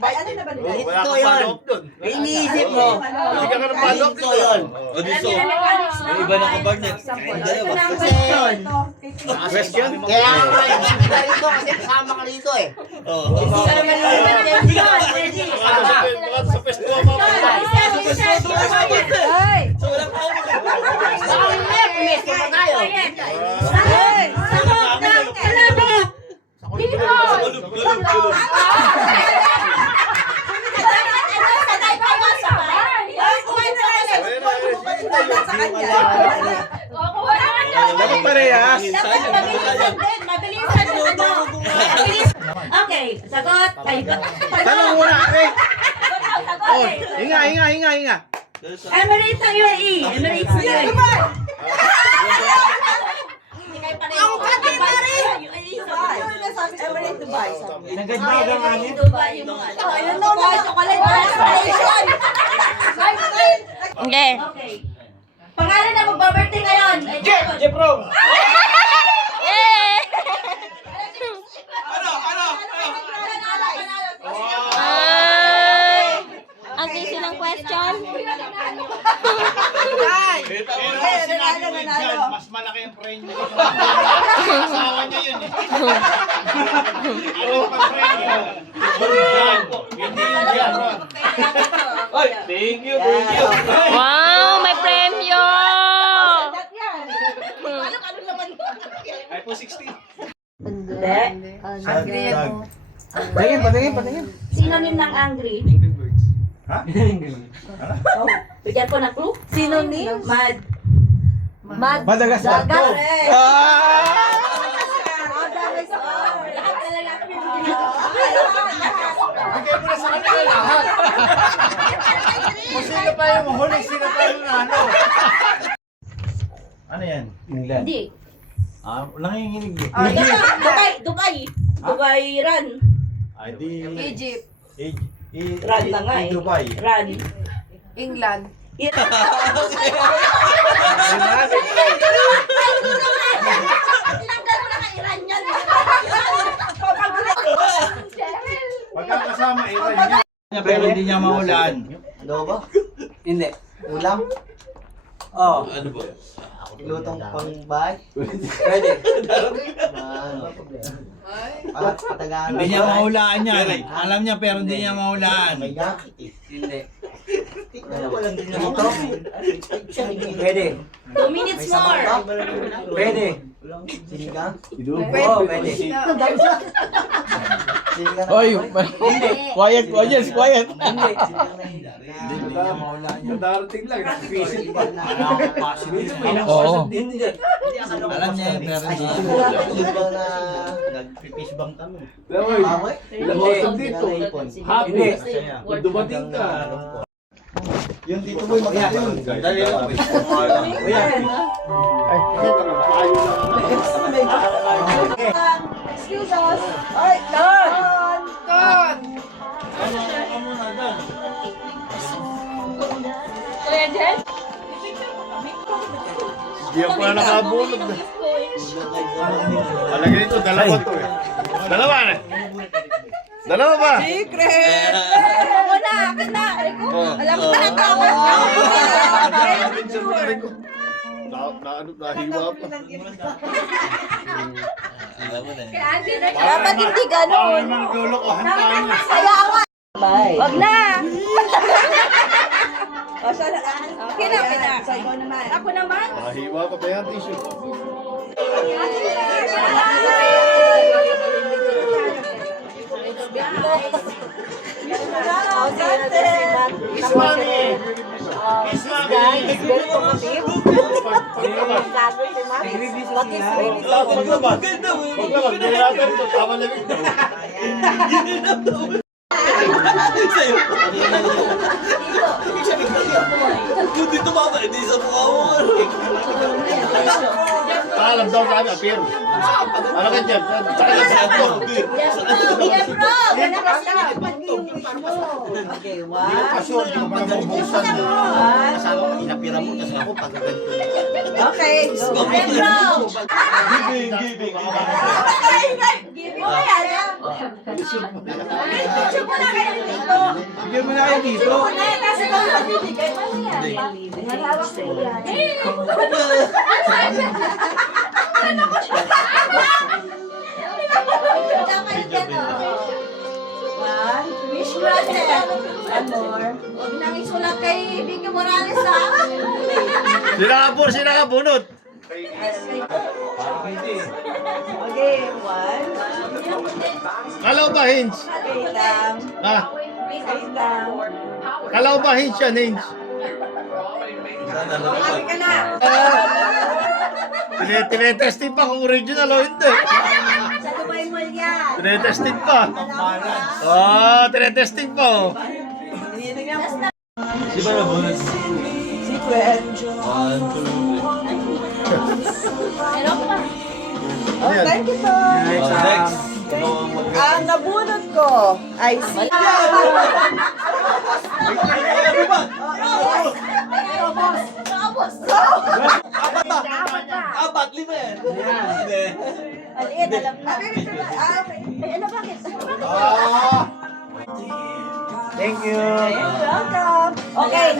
Ano na ba nila? Wala kang follow up dun. Iniisip mo. Hindi ka ng follow up Ito yun. Audition. May iba na kabarnet. Question. Question? Kaya nga yung ka rito kasi kasama ka rito eh. Hindi ka naman Baka sa pesto mo. Ay! So wala pa ako. Pumesto pa tayo. Dapat parehas. Okay, sagot. Tanong muna. Oh, hinga. Emirates ng UAE. Emirates ng UAE. Ang kati pa rin! Emirates Dubai. Naganda nga ni Dubai yung mga ano. Ayun no, chocolate destination! Okay. Okay. Pangalan na magba-birthday ngayon. Jeff Rom. Yay! Ay! Ang easy ng question. Nanalo. Mas malaki yung premyo. Asawa niya yun eh. Ano pa premyo? Yan. Hindi yun yan. Ay, thank you. Wow, may premyo! iPhone 16. Hindi. Patingin. Synonym ng angry. Ha? Bigyan ko na clue. Synonym? Mad. Madagascar. Correct! Lahat na lalaki may bigyan. Bigay mo na sa kanila lahat. Kung sino pa yung huli, sino pa yung ano. Ano yan? England. Hindi. Nanginginig yun. Dubai run. Ay, di... Egypt. Run na nga eh. Dubai. Run. England. Tinanggal mo na kay Iran yan. Pagka kasama, ilan niya. Pero hindi niya maulan. Adobo? Hindi. Ulam? Oh. Ano ba? Lutong pangbahay? Pwede. Patagaan. Hindi niya maulaan yan. Alam niya pero hindi niya maulaan. May gak. Hindi. Walang din dito. Pwede. 2 minutes more. Pwede. Sinigang? Oo, pwede. Sinigang na. Oy, quiet. Hindi. Hindi niya maulaan yun. Darating lang. Visit pa. Oo. Hindi. Alam niya yun pero hindi. Sinigang na... Nag-fish bang kami. Baboy? dito. Happy. Hindi. Dumating ka. Yung dito mo yung magkakaroon. Dali lang. Excuse us. Ay, Don! Kuya Jen? Hindi ako na nakabulog. Alagay ito, dalawa to eh. Dalawa na. Dalawa ba? Secret! Ako na! Alam ko na ako! Nahiwa pa. Alam mo na. Dapat hindi ganun. Naglolokohan tayo. Sayawan! Wag na! O, sana, okay na. So, ikaw naman. Ako naman. Nahiwa pa ba yan, tissue? Paglabas, hindi natin ito. Tama lang ito. Kung dito ba? Hindi sa mukha mo. Alam daw sa amin, appear. Ano ka dyan? Saka lang sa ato. Okay, one. Pasyon, yung mga mabubusan. Kasama mo inapira mo, tapos ako pag ganito. Okay, go. Ayan, bro. Giving. Giving mo yan. Picture mo na kayo dito. Bigyan mo na kayo dito. Picture mo na yan. Kasi kung magbibigay, ano yan? Hawak mo yan. Diyan kayo gano'n. One. Wish brother. One more. Huwag nang isulat kay Vicky Morales, ha? Sila ka bunot. Okay, one. Kalaw ba, Hinge? Wait lang. Ha? Wait lang. Kalaw ba, Hinge yan, Hinge? Sana Happy ka na. Tinetesting pa kung original o hindi. Sa Dubai Mall yan. Tinetesting pa. Tinetesting pa. Oh. Di ba na bonus? Secret. 1, 2, Hello pa. Oh, thank you, Tom. next. Ang nabunot ko ay si... Apat, 5 yan. Hindi. Aliit, alam na. Ay, ano, bakit? Thank you. Welcome. Okay,